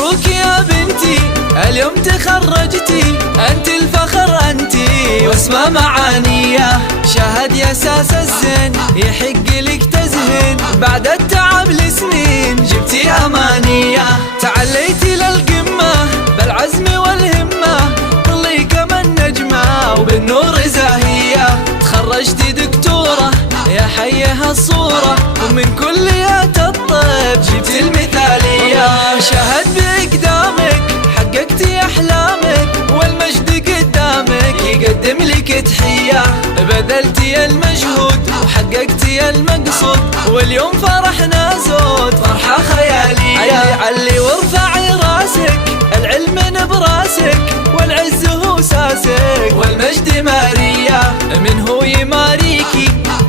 مبروك يا بنتي اليوم تخرجتي، انت الفخر انتي واسمى معانيه، شهد يا ساس الزين يحق لك تزهين، بعد التعب لسنين جبتي امانيه، تعليتي للقمه بالعزم والهمه، طلي كما النجمه وبالنور زاهيه، تخرجتي دكتوره يا حيها الصوره، ومن كليات الطب جبتي المثاليه، شهد بإقدامك حققتي أحلامك، والمجد قدامك يقدم لك تحية، بذلتي المجهود وحققتي المقصود، واليوم فرحنا زود فرحة خيالية، علي وارفعي راسك العلم براسك، والعز هو ساسك والمجد مارية، من هو يماريكي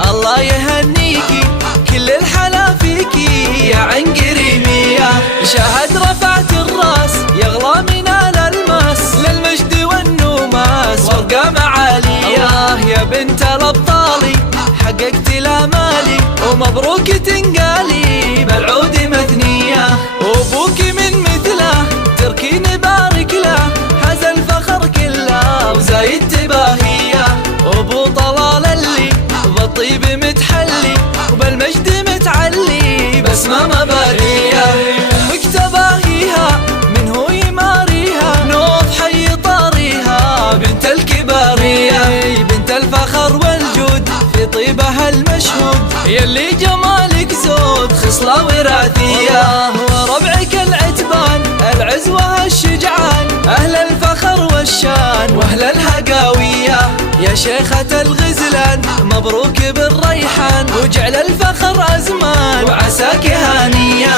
الله يهنيكي، كل الحلا فيكي يا عين قريمية، شهد رفعت الراس يغلى من الألماس، للمجد والنوماس وارقام عالية، يا بنت الأبطالي حققتي الآمالي، ومبروك تنقالي بالعود مثنية، وابوك من مثله تركين بارك له، حاز الفخر كله وزايد تباهية، وابو طلال اللي بالطيب متحلي، وبالمجد متعلي بسمة مبارية، امك تباهيها من هو يماريها، نوف حي طاريها بنت الكبارية، بنت الفخر والجود في طيبها المشهود، يلي جمالك زود خصلة وراثية، وربعك العتبان العزوة الشجعان، أهل الفخر والشان وأهل الهقاوية، يا شيخة الغزلان مبروك بالريحان، وجعل الفخر أزمان وعساك هانية.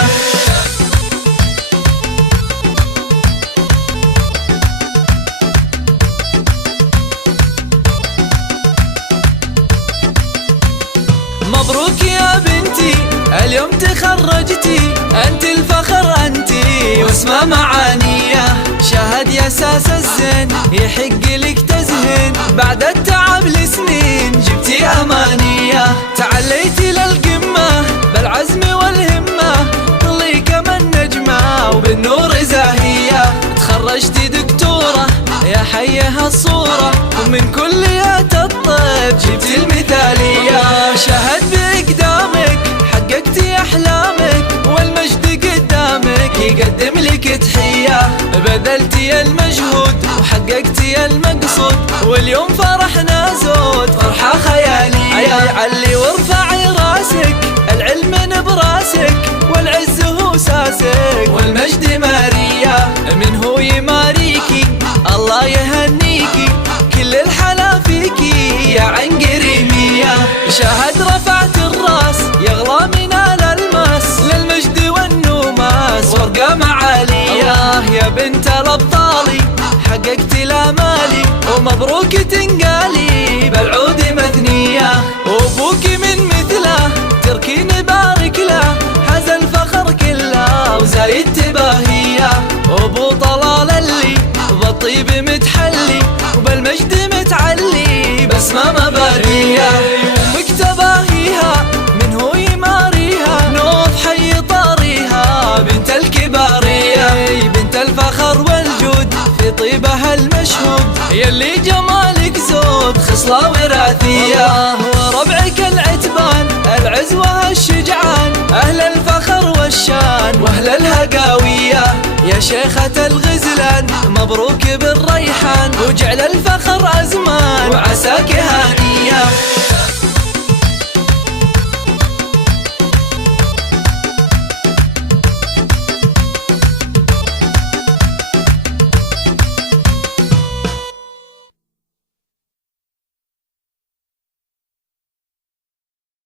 مبروك يا بنتي اليوم تخرجتي، انت الفخر انتي واسمى معانيه، شهد يا ساس الزين يحق لك تزهين، بعد التعب لسنين جبتي امانيه، تعليتي للقمه بالعزم والهمه، طلي كما النجمه وبالنور زاهيه، تخرجتي دكتوره يا حيها الصوره، ومن كليات الطب جبتي المثاليه، شهد بإقدامك حققتي أحلامك، والمجد قدامك يقدم لك تحية، بذلتي المجهود وحققتي المقصود، واليوم فرحنا زود فرحة خيالية، علي وارفعي راسك العلم براسك، والعز هو ساسك والمجد مارية، من هو يماريكي الله يهنيكي، كل الحلا فيكي يا عين قريمية، شهد رفعت الراس يغلى من الألماس، للمجد والنوماس وارقام عالية، يا بنت الأبطالي حققتي الآمالي، ومبروك تنقالي بالعود مثنية، وابوك من مثله تركين بارك له، حاز الفخر كله وزايد تباهية، وابو طلال اللي بالطيب متحلي، وبالمجد متعلي بسمة مبارية، امك تباهيها من هو يماريها، نوف حي طاريها بنت الكبارية، بنت الفخر والجود في طيبها المشهود، يلي جمالك زود خصلة وراثية، وربعك العتبان العزوة الشجعان، أهل الفخر والشان وأهل الهقاوية، يا شيخة الغزلان مبروك بالريحان، وجعل الفخر أزمان وعساك هانية.